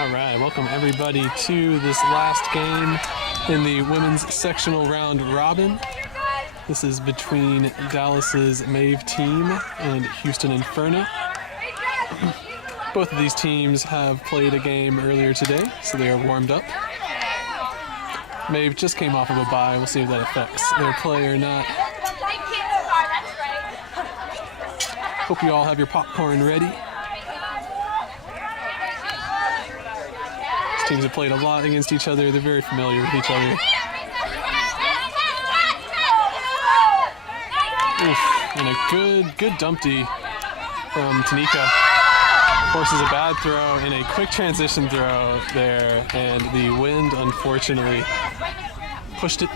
Alright, welcome everybody to this last game in the women's sectional round robin. This is between Dallas's Maeve team and Houston Inferno. Both of these teams have played a game earlier today, so they are warmed up. Maeve just came off of a bye. We'll see if that affects their play or not. Hope you all have your popcorn ready. These teams have played a lot against each other. They're very familiar with each other. Oof, and a good dumpty from Tanika. Forces a bad throw and a quick transition throw there, and the wind unfortunately pushed it.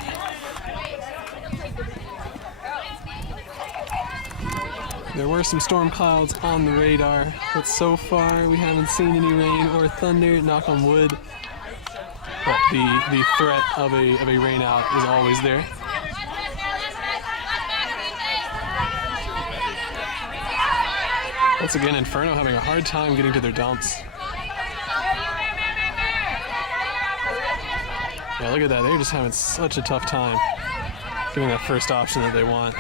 There were some storm clouds on the radar, but so far we haven't seen any rain or thunder, knock on wood. But the threat of a rain out is always there. Once again, Inferno having a hard time getting to their dumps. Yeah, look at that. They're just having such a tough time getting that first option that they want.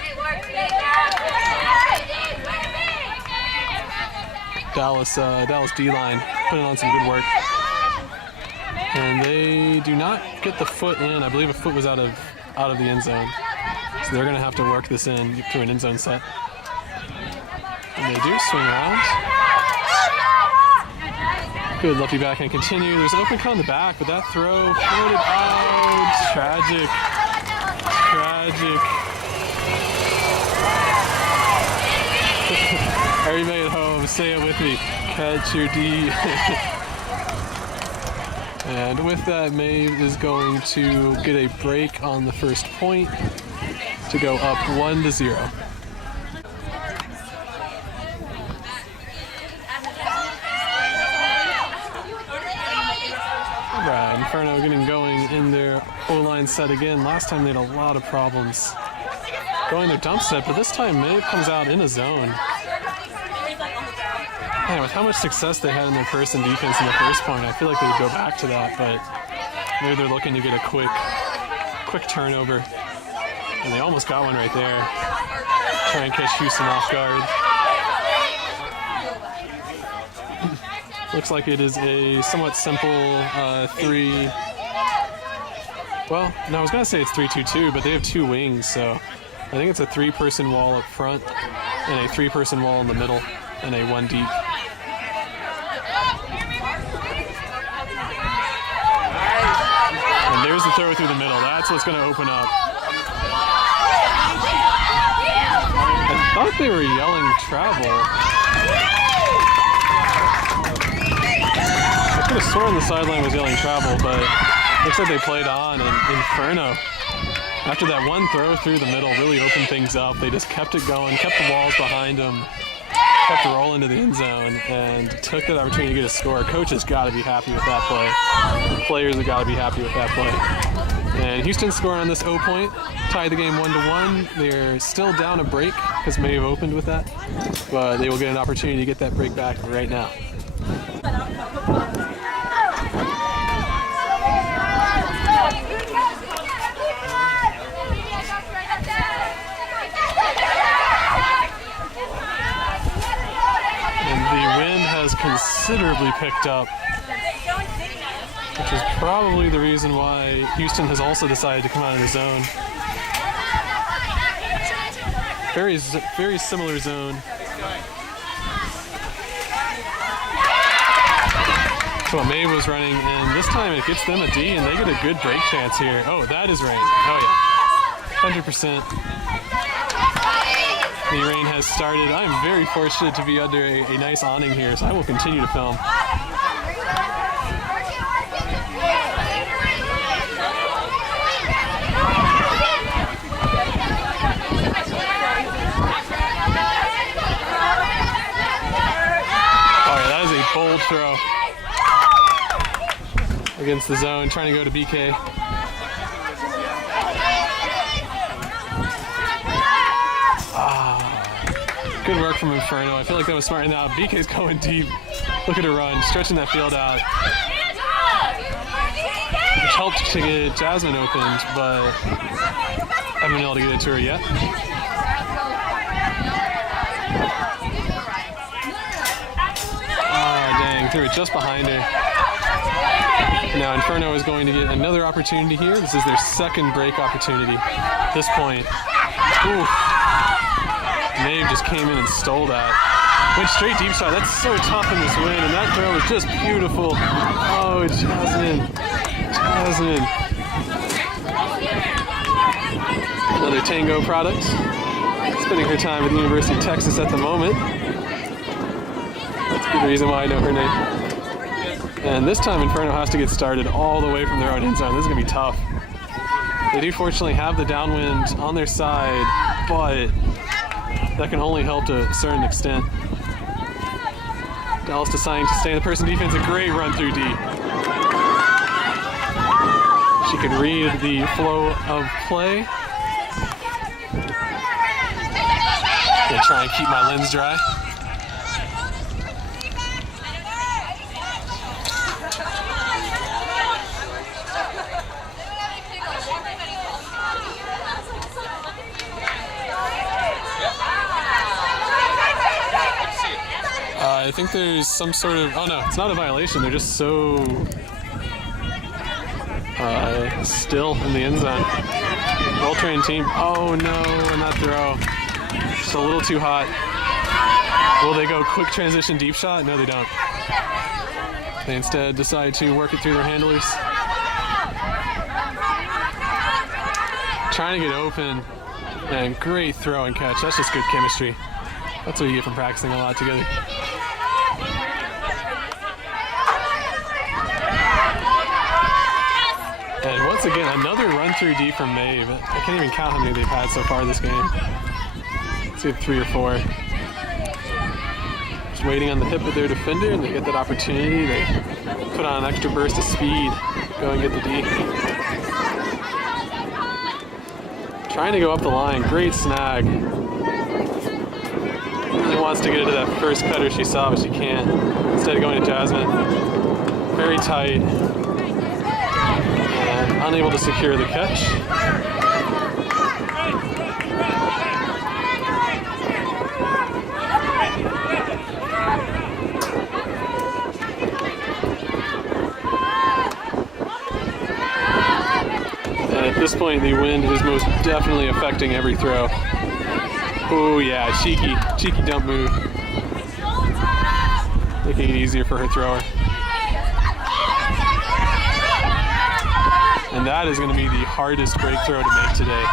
Dallas D-line putting on some good work. And they do not get the foot in. I believe a foot was out of the end zone. So they're going to have to work this in to an end zone set. And they do swing around. Good lefty back and continue. There's an open cut on the back, but that throw floated out. Tragic. Everybody at home, say it with me. Catch your D. And with that, Maeve is going to get a break on the first point to go up 1-0. Right, Inferno getting going in their O-line set again. Last time they had a lot of problems going their dump set, but this time Maeve comes out in a zone. Man, with how much success they had in their person defense in the first point, I feel like they would go back to that, but maybe they're looking to get a quick turnover. And they almost got one right there. Try and catch Houston off guard. Looks like it is a somewhat simple three. Well, no, I was gonna say it's 3-2-2, but they have two wings, so I think it's a three-person wall up front and a three-person wall in the middle and a one deep. And there's the throw through the middle. That's what's gonna open up. I thought they were yelling travel. I could have sworn the sideline was yelling travel, but looks like they played on, and Inferno, after that one throw through the middle, really opened things up. They just kept it going, kept the walls behind them, kept rolling to the end zone, and took that opportunity to get a score. Coach has got to be happy with that play. The players have got to be happy with that play. And Houston scoring on this O point, tied the game 1-1. They're still down a break because Maeve opened with that, but they will get an opportunity to get that break back right now. Considerably picked up, which is probably the reason why Houston has also decided to come out of the zone. Very similar zone to what Maeve was running, and this time it gets them a D, and they get a good break chance here. Oh, that is rain. Oh yeah, 100%. The rain has started. I'm very fortunate to be under a nice awning here, so I will continue to film. Oh yeah, that is a bold throw against the zone, trying to go to BK. Good work from Inferno. I feel like that was smart. Now BK's going deep. Look at her run, stretching that field out. Which helped to get Jasmine opened, but haven't been able to get it to her yet. Oh, dang, threw it just behind her. Now Inferno is going to get another opportunity here. This is their second break opportunity at this point. Ooh. Maeve just came in and stole that. Went straight deep shot. That's so tough in this wind, and that throw was just beautiful. Oh, Jasmine. Jasmine. Another Tango product. Spending her time at the University of Texas at the moment. That's the reason why I know her name. And this time Inferno has to get started all the way from their own end zone. This is going to be tough. They do fortunately have the downwind on their side, but that can only help to a certain extent. Dallas deciding to stay in the person defense. A great run through D. She could read the flow of play. Gonna try and keep my lens dry. I think there's some sort of, oh no, it's not a violation. They're just so still in the end zone. Well-trained team. Oh no, and that throw. Just a little too hot. Will they go quick transition deep shot? No, they don't. They instead decide to work it through their handlers. Trying to get open, and great throw and catch. That's just good chemistry. That's what you get from practicing a lot together. And once again, another run through D from Maeve. I can't even count how many they've had so far this game. Let's see, 3 or 4. Just waiting on the hip of their defender, and they get that opportunity. They put on an extra burst of speed, go and get the D. Trying to go up the line, great snag. Really wants to get into that first cutter she saw, but she can't. Instead of going to Jasmine. Very tight. Unable to secure the catch. And at this point, the wind is most definitely affecting every throw. Oh yeah, cheeky dump move. Making it easier for her thrower. And that is going to be the hardest break throw to make today.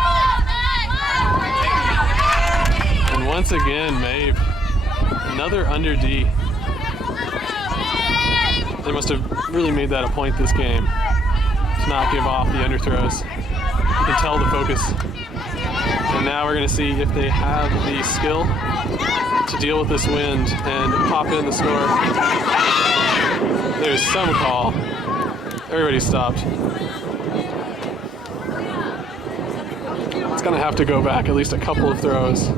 And once again, Maeve, another under D. They must have really made that a point this game to not give off the underthrows. You can tell the focus. And now we're going to see if they have the skill to deal with this wind and pop in the score. There's some call. Everybody stopped. It's going to have to go back at least a couple of throws.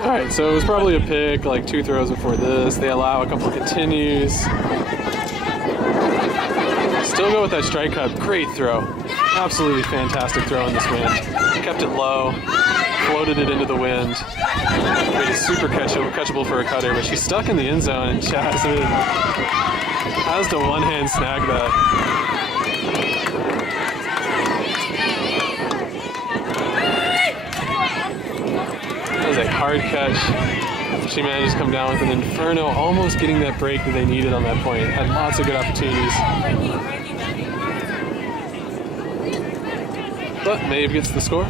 Alright, so it was probably a pick, like 2 throws before this. They allow a couple of continues. Still go with that strike cut. Great throw. Absolutely fantastic throw in this wind. Kept it low, floated it into the wind. Made it super catchable for a cutter, but she's stuck in the end zone, and Jasmine has to one-hand snag that. That was a hard catch. She managed to come down with an Inferno, almost getting that break that they needed on that point. Had lots of good opportunities. But Maeve gets the score.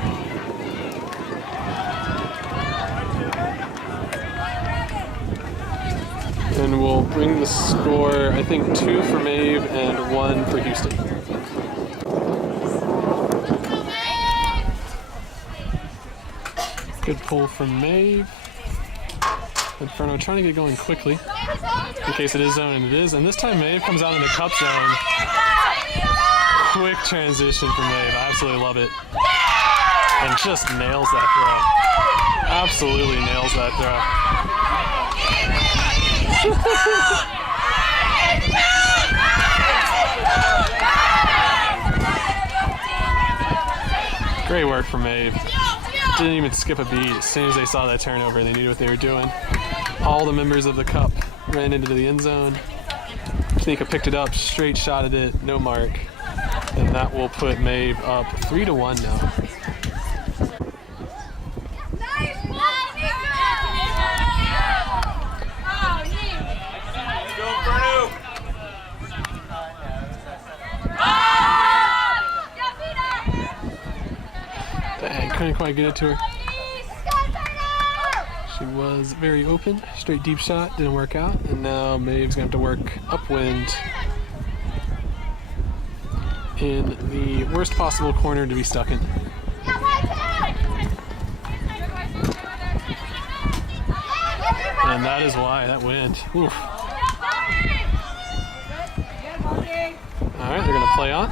And we'll bring the score, I think 2 for Maeve and 1 for Houston. Good pull from Maeve. Inferno trying to get going quickly in case it is zone, and it is. And this time Maeve comes out in the cup zone. Quick transition from Maeve. I absolutely love it. And just nails that throw. Absolutely nails that throw. Great work from Maeve. Didn't even skip a beat. As soon as they saw that turnover, they knew what they were doing. All the members of the cup ran into the end zone. Sneaka picked it up, straight shot at it, no mark. And that will put Maeve up 3-1 now. Dang, couldn't quite get it to her. She was very open, straight deep shot, didn't work out, and now Maeve's gonna have to work upwind in the worst possible corner to be stuck in. And that is why, that wind. Oof. Alright, they're gonna play on.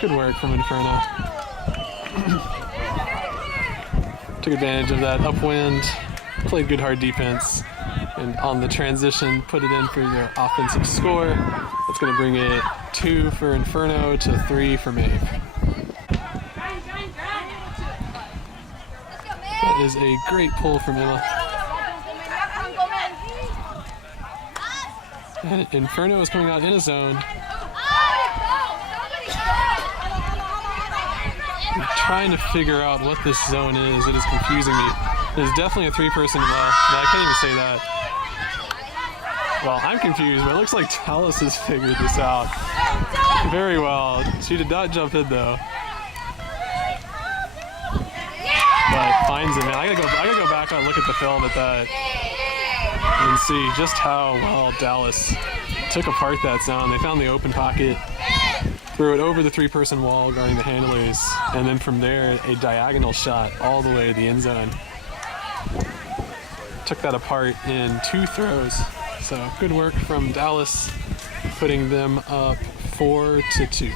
Good work from Inferno. Took advantage of that upwind, played good hard defense, and on the transition put it in for their offensive score. That's going to bring it 2 for Inferno to 3 for Maeve. That is a great pull from Emma. And Inferno is coming out in a zone. I'm trying to figure out what this zone is. It is confusing me. It is definitely a 3-person. Well, no, I can't even say that. Well, I'm confused, but it looks like Dallas has figured this out very well. She did not jump in though. But finds it, man. I gotta go back and look at the film at that and see just how well Dallas took apart that zone. They found the open pocket, threw it over the 3-person wall guarding the handlers, and then from there a diagonal shot all the way to the end zone. Took that apart in 2 throws. So good work from Dallas, putting them up 4-2.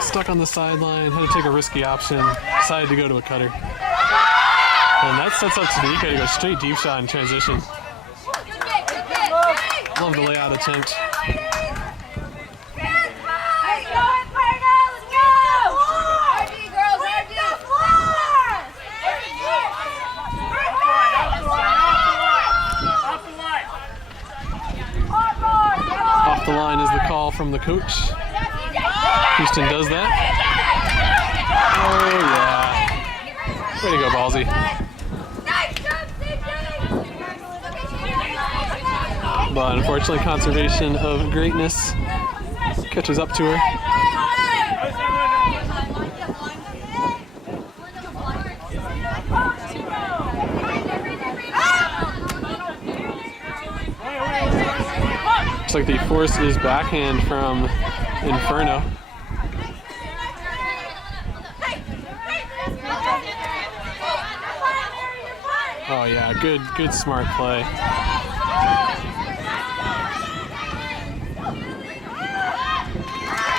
Stuck on the sideline, had to take a risky option, decided to go to a cutter. And that sets up Sneaka to go straight deep shot in transition. Love the layout attempt. Off the line is the call from the coach. Houston does that. Oh, yeah. Way to go, Ballsy. But unfortunately, conservation of greatness catches up to her. Looks like the force is backhand from Inferno. Oh yeah, good smart play.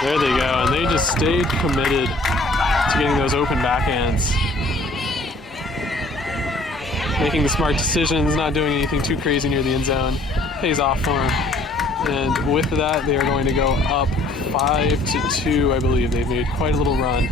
There they go, and they just stayed committed to getting those open backhands. Making the smart decisions, not doing anything too crazy near the end zone. Pays off for them. And with that, they are going to go up 5-2, I believe. They've made quite a little run.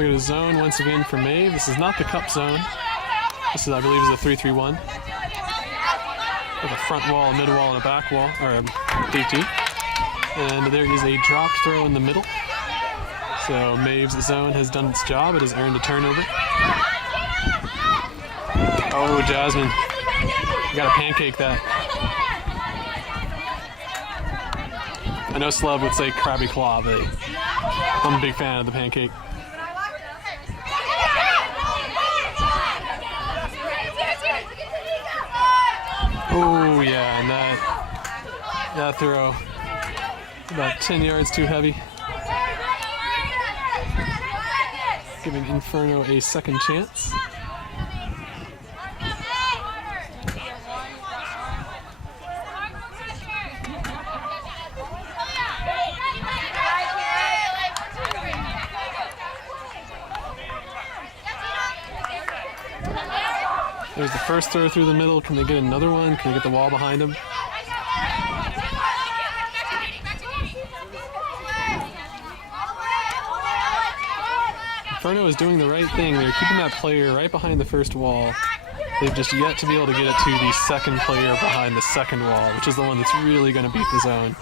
like a zone once again for Maeve. This is not the cup zone. This is, I believe, is a 3-3-1. With a front wall, a mid wall, and a back wall, or a DT. And there is a dropped throw in the middle. So Maeve's zone has done its job. It has earned a turnover. Oh, Jasmine. You gotta pancake that. I know Slub would say crabby claw, but I'm a big fan of the pancake. Oh yeah, and that throw about 10 yards too heavy. Giving Inferno a second chance. There's the first throw through the middle. Can they get another one? Can they get the wall behind them? Inferno is doing the right thing. They're keeping that player right behind the first wall. They've just yet to be able to get it to the second player behind the second wall, which is the one that's really going to beat the zone.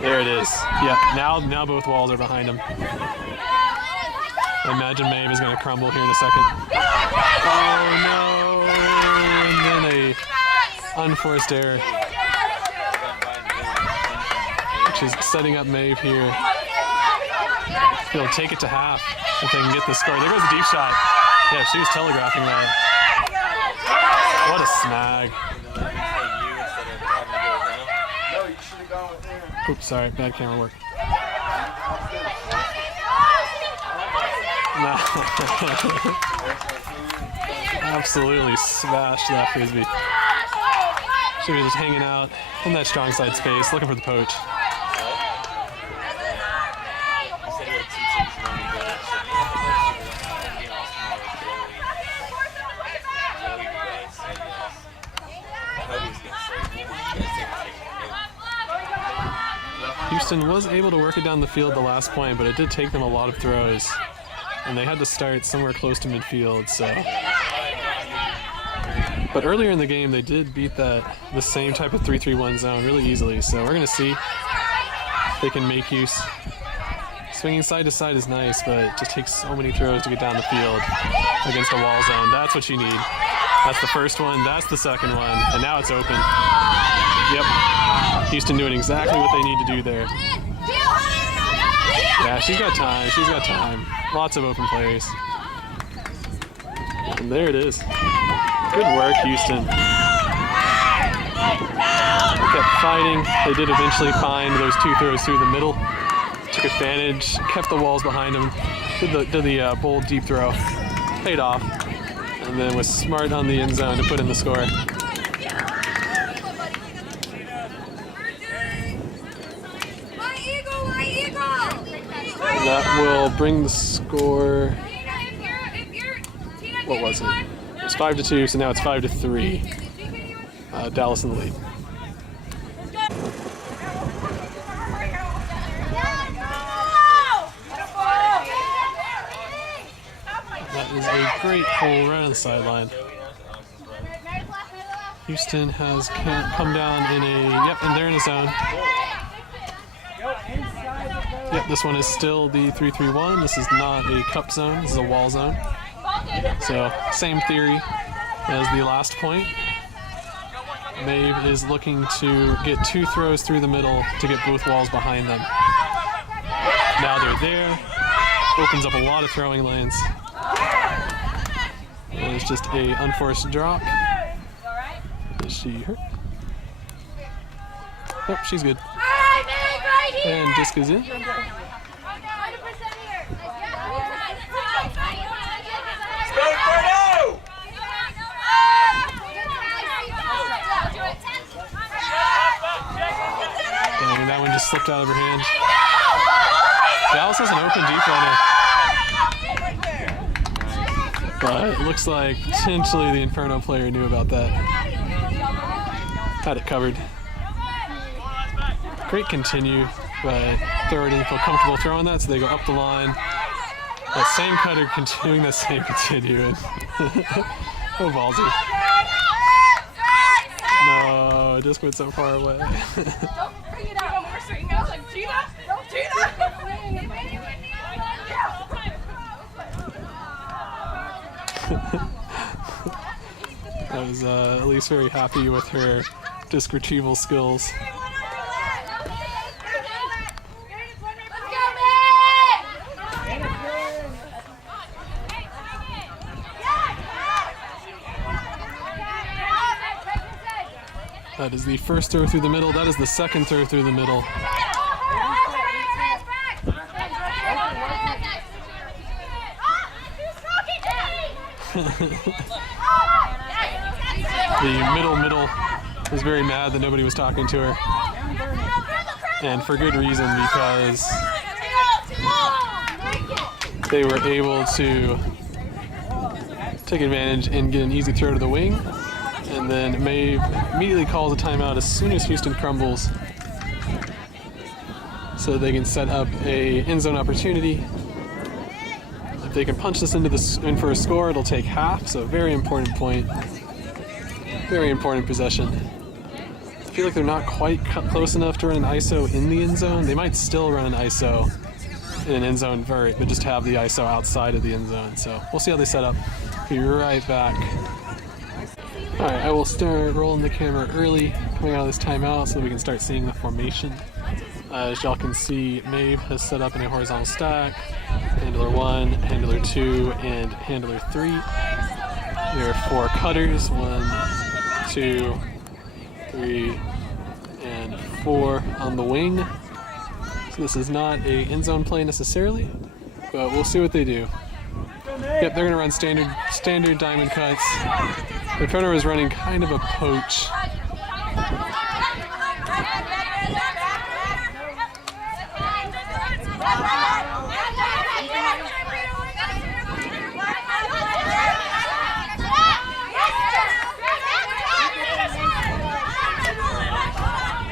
There it is. Yeah, now both walls are behind him. I imagine Maeve is going to crumble here in a second. Oh no! And then a unforced error, which is setting up Maeve here. He'll take it to half if they can get the score. There goes the deep shot. Yeah, she was telegraphing that. What a snag. Oops, sorry, bad camera work. No. Absolutely smashed that frisbee. She was just hanging out in that strong side space, looking for the poach. Houston was able to work it down the field the last point, but it did take them a lot of throws. And they had to start somewhere close to midfield, so. But earlier in the game, they did beat the same type of 3-3-1 zone really easily, so we're gonna see if they can make use. Swinging side to side is nice, but it just takes so many throws to get down the field against a wall zone. That's what you need. That's the first one, that's the second one, and now it's open. Yep, Houston doing exactly what they need to do there. Yeah, she's got time, she's got time. Lots of open players. And there it is. Good work, Houston. They kept fighting. They did eventually find those two throws through the middle. Took advantage, kept the walls behind them. Did the bold deep throw. Paid off. And then was smart on the end zone to put in the score. That will bring the score. What was it? It was 5-2, so now it's 5-3. Dallas in the lead. That is a great pull right on the sideline. Houston has come down in and they're in a zone. Yep, this one is still the 3-3-1. This is not a cup zone, this is a wall zone. So, same theory as the last point. Maeve is looking to get two throws through the middle to get both walls behind them. Now they're there. Opens up a lot of throwing lanes. And it's just a unforced drop. Is she hurt? Oh, she's good. And disc is in. And that one just slipped out of her hand. Dallas has an open deep runner. But it looks like potentially the Inferno player knew about that. Had it covered. Great continue, but thrower didn't feel comfortable throwing that, so they go up the line. That same cutter continuing that same continue. Oh, ballsy. No, it just went so far away. I was at least very happy with her disc retrieval skills. That is the first throw through the middle. That is the second throw through the middle. The middle was very mad that nobody was talking to her. And for good reason, because they were able to take advantage and get an easy throw to the wing. And then Maeve immediately calls a timeout as soon as Houston crumbles, so they can set up a end zone opportunity. If they can punch this in for a score, it'll take half, so a very important point. Very important possession. I feel like they're not quite close enough to run an ISO in the end zone. They might still run an ISO in an end zone vert, but just have the ISO outside of the end zone. So we'll see how they set up. Be right back. Alright, I will start rolling the camera early coming out of this timeout so that we can start seeing the formation. As y'all can see, Maeve has set up in a horizontal stack. Handler 1, Handler 2, and Handler 3. There are 4 cutters, 1, 2, 3, and 4 on the wing. So this is not a end zone play necessarily, but we'll see what they do. Yep, they're gonna run standard diamond cuts. The Inferno is running kind of a poach.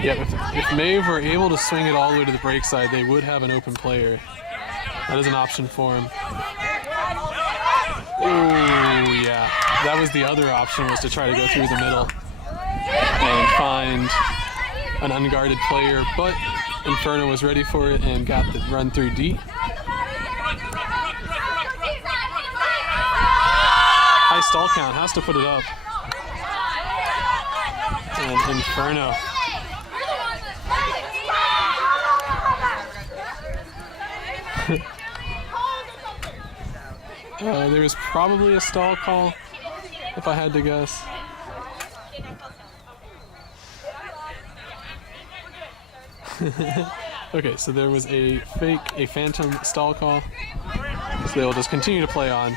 Yeah, if Maeve were able to swing it all the way to the break side, they would have an open player. That is an option for him. Oh, yeah. That was the other option, was to try to go through the middle and find an unguarded player, but Inferno was ready for it and got the run through D. High stall count, has to put it up. And Inferno. There was probably a stall call, if I had to guess. Okay, so there was a phantom stall call. So they'll just continue to play on.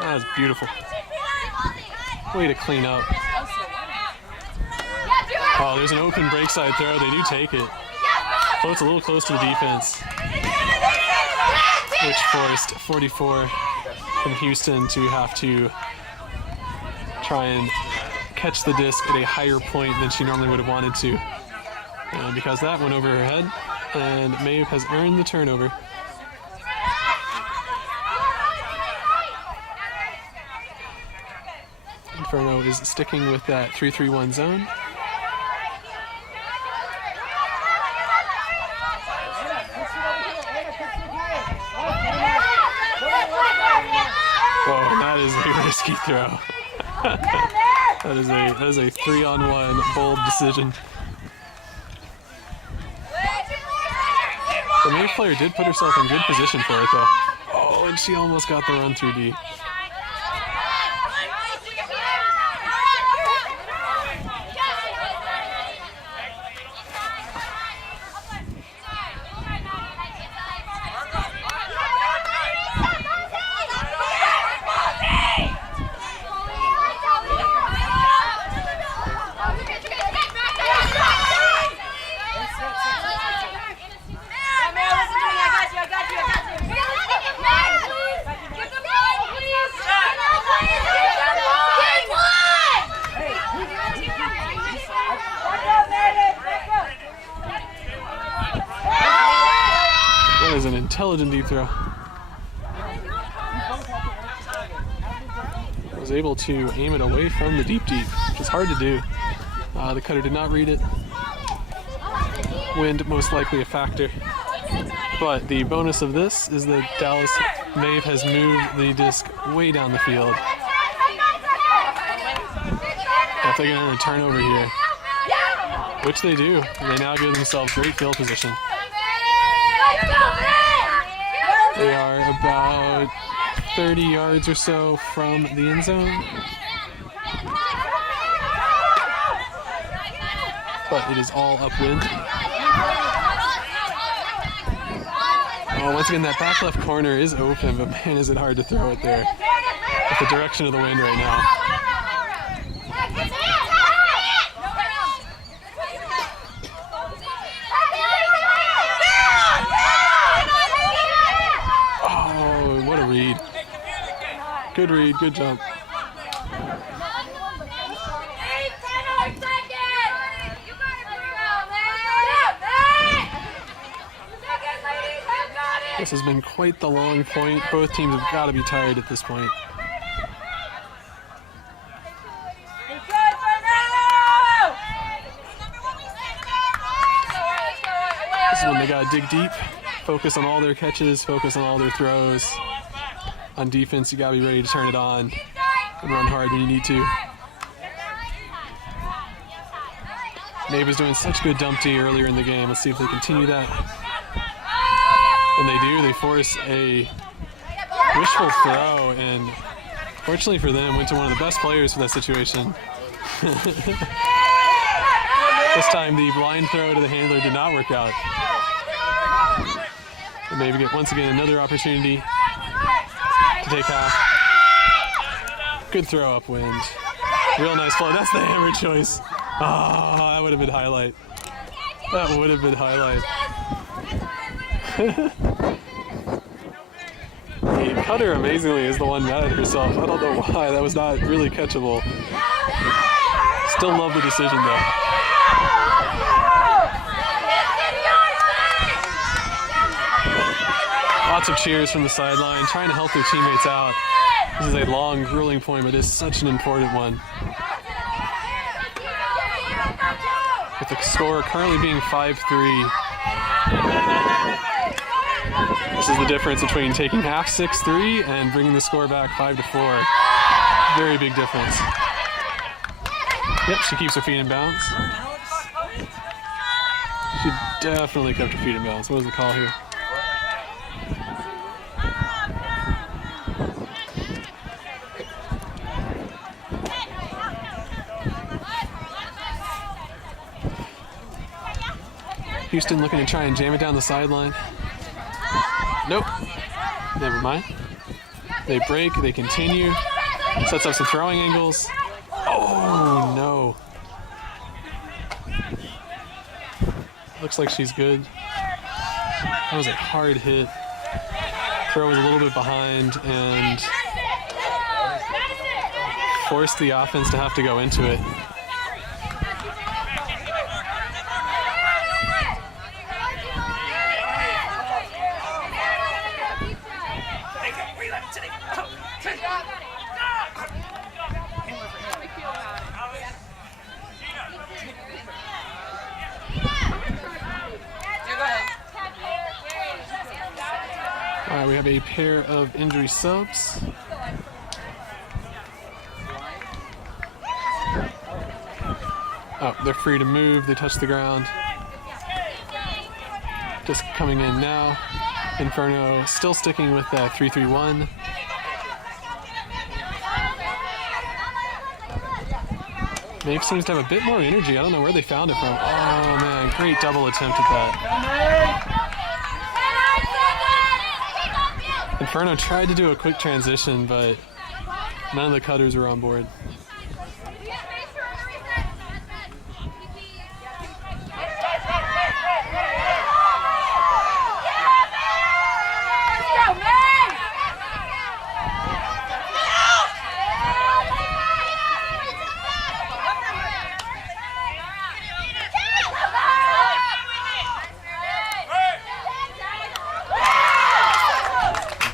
That was beautiful. Way to clean up. Oh, there's an open break side throw. They do take it. Floats a little close to the defense, which forced 44 from Houston to have to try and catch the disc at a higher point than she normally would have wanted to. And because that went over her head, and Maeve has earned the turnover. Inferno is sticking with that 3-3-1 zone. Whoa, that is a risky throw. that is a 3-on-1 bold decision. The Maeve player did put herself in good position for it though. Oh, and she almost got the run through D. is an intelligent deep throw. Was able to aim it away from the deep, which is hard to do. The cutter did not read it. Wind most likely a factor. But the bonus of this is that Dallas Maeve has moved the disc way down the field. If they get a turnover here, which they do, they now give themselves great field position. They are about 30 yards or so from the end zone. But it is all upwind. Oh, once again, that back left corner is open, but man, is it hard to throw it there with the direction of the wind right now. Oh, what a read. Good read, good jump. This has been quite the long point. Both teams have got to be tired at this point. This is when they got to dig deep, focus on all their catches, focus on all their throws. On defense, you got to be ready to turn it on and run hard when you need to. Maeve is doing such good dump D earlier in the game. Let's see if they continue that. And they do. They force a wishful throw, and fortunately for them, went to one of the best players for that situation. This time, the blind throw to the handler did not work out. And maybe get once again another opportunity to take half. Good throw upwind. Real nice flow. That's the hammer choice. Oh, that would have been highlight. That would have been highlight. The cutter, amazingly, is the one mad at herself. I don't know why. That was not really catchable. Still love the decision, though. Lots of cheers from the sideline, trying to help their teammates out. This is a long, grueling point, but it is such an important one. With the score currently being 5-3. This is the difference between taking half 6-3 and bringing the score back 5-4. Very big difference. Yep, she keeps her feet in bounds. She definitely kept her feet in bounds. What was the call here? Houston looking to try and jam it down the sideline. Nope. Never mind. They break, they continue. Sets up some throwing angles. Oh, no. Looks like she's good. That was a hard hit. Throw was a little bit behind and forced the offense to have to go into it. We have a pair of injury subs. Oh, they're free to move. They touch the ground. Just coming in now. Inferno still sticking with 3-3-1. Maeve seems to have a bit more energy. I don't know where they found it from. Oh man, great double attempt at that. Inferno tried to do a quick transition, but none of the cutters were on board.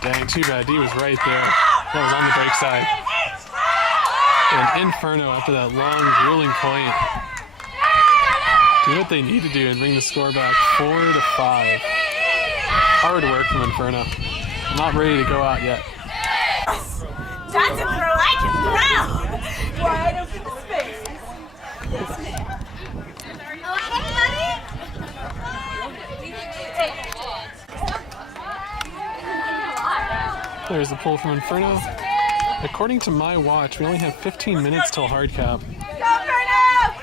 Dang, too bad. D was right there. That was on the break side. And Inferno, after that long drilling point, do what they need to do and bring the score back 4-5. Hard work from Inferno. Not ready to go out yet. That's a throw. I can throw. Wide open space. Yes, ma'am. Oh, hey, buddy. There's the pull from Inferno. According to my watch, we only have 15 minutes till hard cap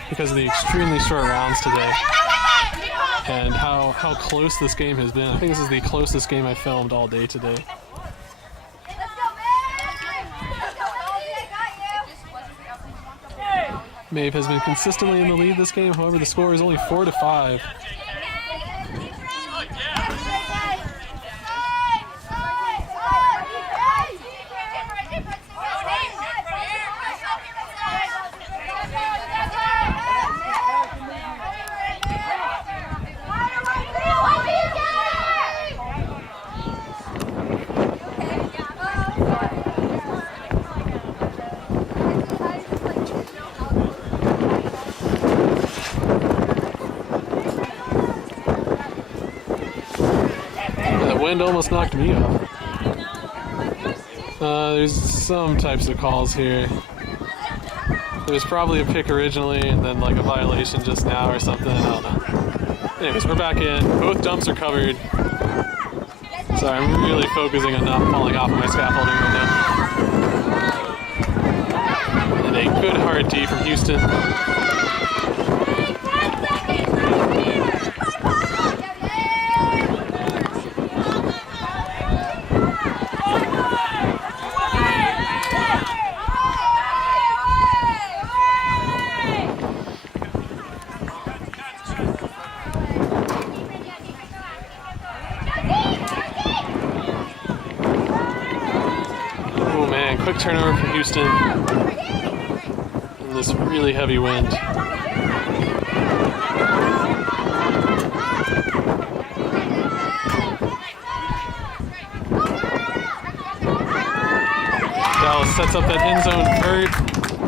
because of the extremely short rounds today and how close this game has been. I think this is the closest game I filmed all day today. Maeve has been consistently in the lead this game, however the score is only 4-5. Wind almost knocked me off. There's some types of calls here. There's probably a pick originally and then like a violation just now or something. I don't know. Anyways, we're back in. Both dumps are covered. Sorry, I'm really focusing on not falling off of my scaffolding right now. And a good hard D from Houston. Quick turnover from Houston in this really heavy wind. Dallas sets up that end zone vert,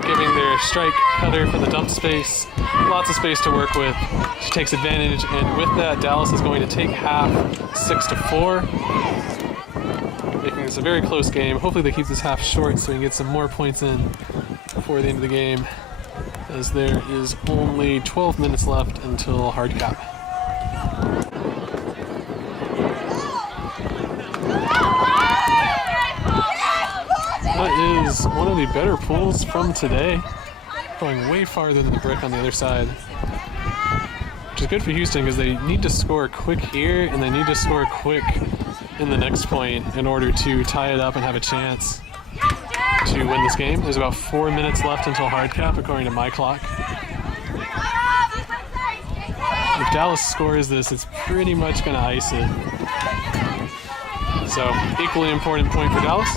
giving their strike cutter for the dump space. Lots of space to work with. She takes advantage, and with that, Dallas is going to take half 6-4. Making this a very close game. Hopefully they keep this half short so we can get some more points in before the end of the game, as there is only 12 minutes left until hard cap. That is one of the better pulls from today, going way farther than the brick on the other side, which is good for Houston because they need to score quick here and they need to score quick in the next point in order to tie it up and have a chance to win this game. There's about 4 minutes left until hard cap, according to my clock. If Dallas scores this, it's pretty much going to ice it. So, equally important point for Dallas.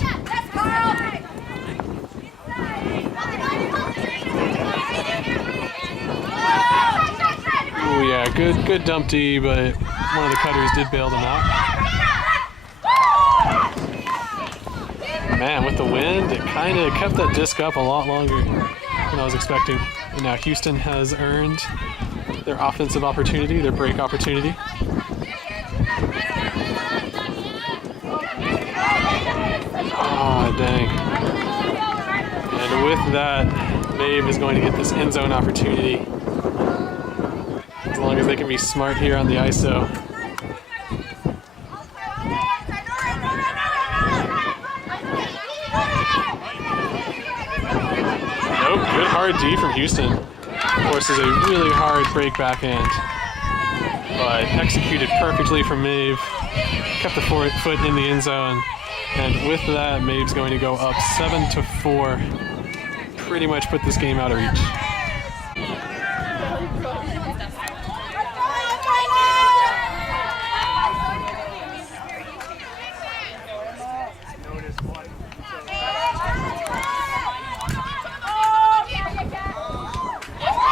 Oh yeah, good dump D, but one of the cutters did bail them out. Man, with the wind, it kind of kept that disc up a lot longer than I was expecting. And now Houston has earned their offensive opportunity, their break opportunity. Ah, dang. And with that, Maeve is going to get this end zone opportunity. As long as they can be smart here on the ISO. Nope, good hard D from Houston. Of course, is a really hard break backhand, but executed perfectly from Maeve. Kept the foot in the end zone, and with that, Maeve's going to go up 7-4. Pretty much put this game out of reach.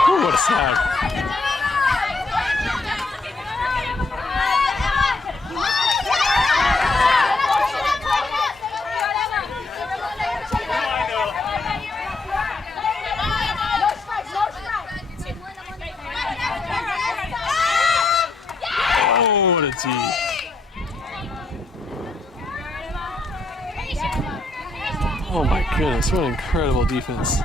Ooh, what a snag. Oh my goodness, what an incredible defense. They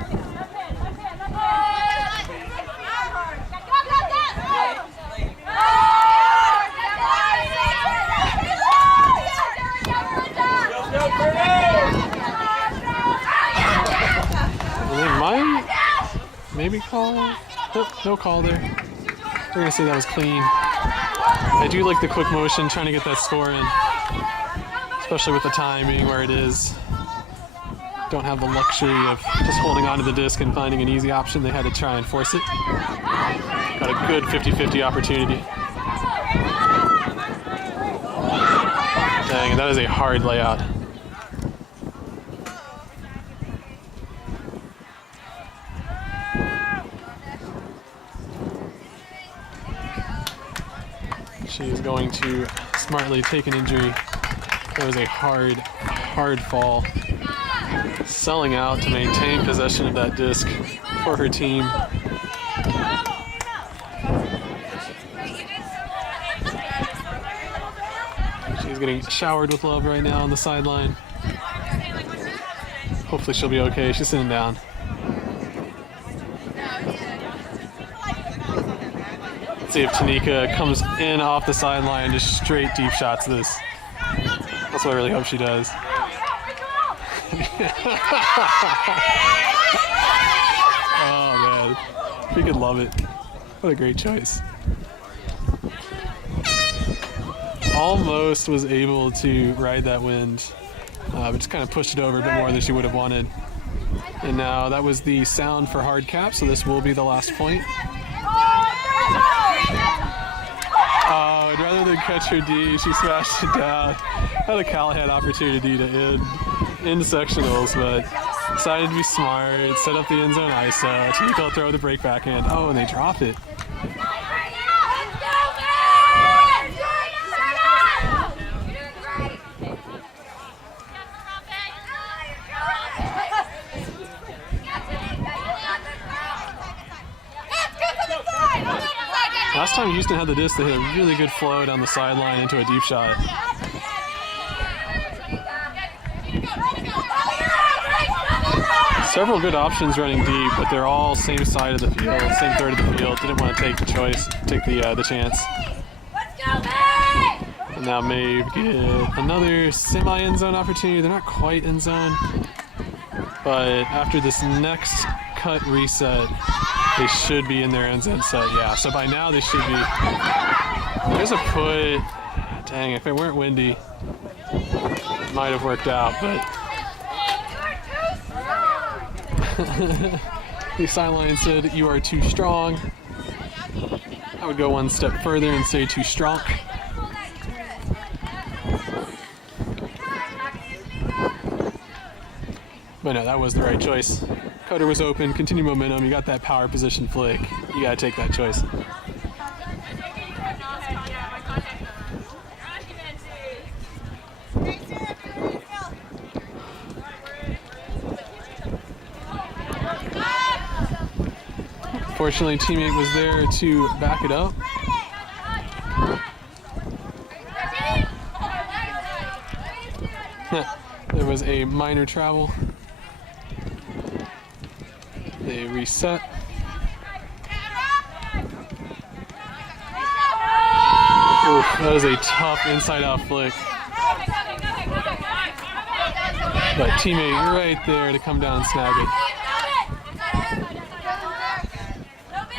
might maybe call. Nope, no call there. They're gonna say that was clean. I do like the quick motion, trying to get that score in, especially with the time being where it is. Don't have the luxury of just holding onto the disc and finding an easy option. They had to try and force it. Got a good 50-50 opportunity. Dang, that is a hard layout. She is going to smartly take an injury. That was a hard fall. Selling out to maintain possession of that disc for her team. She's getting showered with love right now on the sideline. Hopefully she'll be okay. She's sitting down. Let's see if Tanika comes in off the sideline, just straight deep shots this. That's what I really hope she does. Oh man, we could love it. What a great choice. Almost was able to ride that wind, but just kind of pushed it over a bit more than she would have wanted. And now that was the sound for hard cap, so this will be the last point. Oh, and rather than catch her D, she smashed it down. Had a Callahan opportunity to end sectionals, but decided to be smart, set up the end zone ISO. Tanika will throw the break backhand. Oh, and they drop it. Last time Houston had the disc, they hit a really good flow down the sideline into a deep shot. Several good options running deep, but they're all same side of the field, same third of the field. Didn't want to take the choice, take the chance. And now Maeve get another semi-end zone opportunity. They're not quite end zone, but after this next cut reset, they should be in their end zone set. Yeah, so by now they should be. There's a put. Dang, if it weren't windy, it might have worked out, but. The sideline said, "You are too strong." I would go one step further and say too strong. But no, that was the right choice. Cutter was open, continue momentum, you got that power position flick. You gotta take that choice. Fortunately, teammate was there to back it up. There was a minor travel. They reset. Oof, that was a tough inside-out flick. But teammate right there to come down and snag it.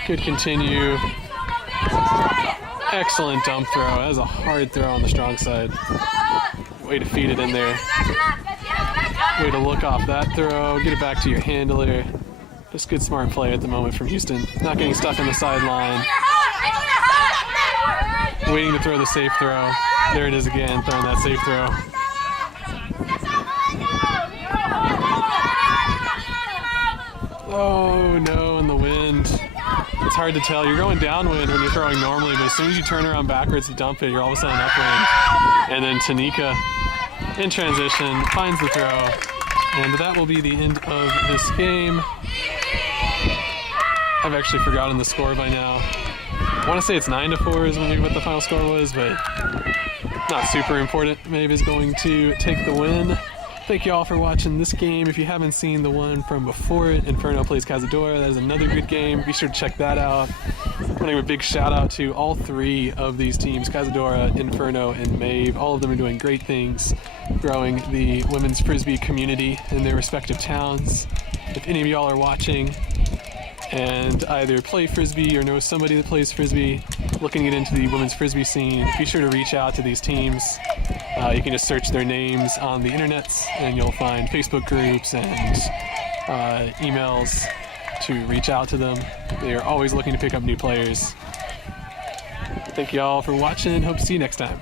Could continue. Excellent dump throw. That was a hard throw on the strong side. Way to feed it in there. Way to look off that throw. Get it back to your handler. Just good smart play at the moment from Houston. Not getting stuck on the sideline. Waiting to throw the safe throw. There it is again, throwing that safe throw. Oh no, in the wind. It's hard to tell. You're going downwind when you're throwing normally, but as soon as you turn around backwards to dump it, you're all of a sudden upwind. And then Tanika, in transition, finds the throw. And that will be the end of this game. I've actually forgotten the score by now. I want to say it's 9-4 is what the final score was, but not super important. Maeve is going to take the win. thank you all for watching this game. If you haven't seen the one from before it, Inferno plays Cazadora, that is another good game. Be sure to check that out. I want to give a big shout out to all three of these teams, Cazadora, Inferno, and Maeve. All of them are doing great things, growing the women's Frisbee community in their respective towns. If any of y'all are watching and either play Frisbee or know somebody that plays Frisbee, looking to get into the women's Frisbee scene, be sure to reach out to these teams. You can just search their names on the internets and you'll find Facebook groups and emails to reach out to them. They are always looking to pick up new players. Thank you all for watching. Hope to see you next time.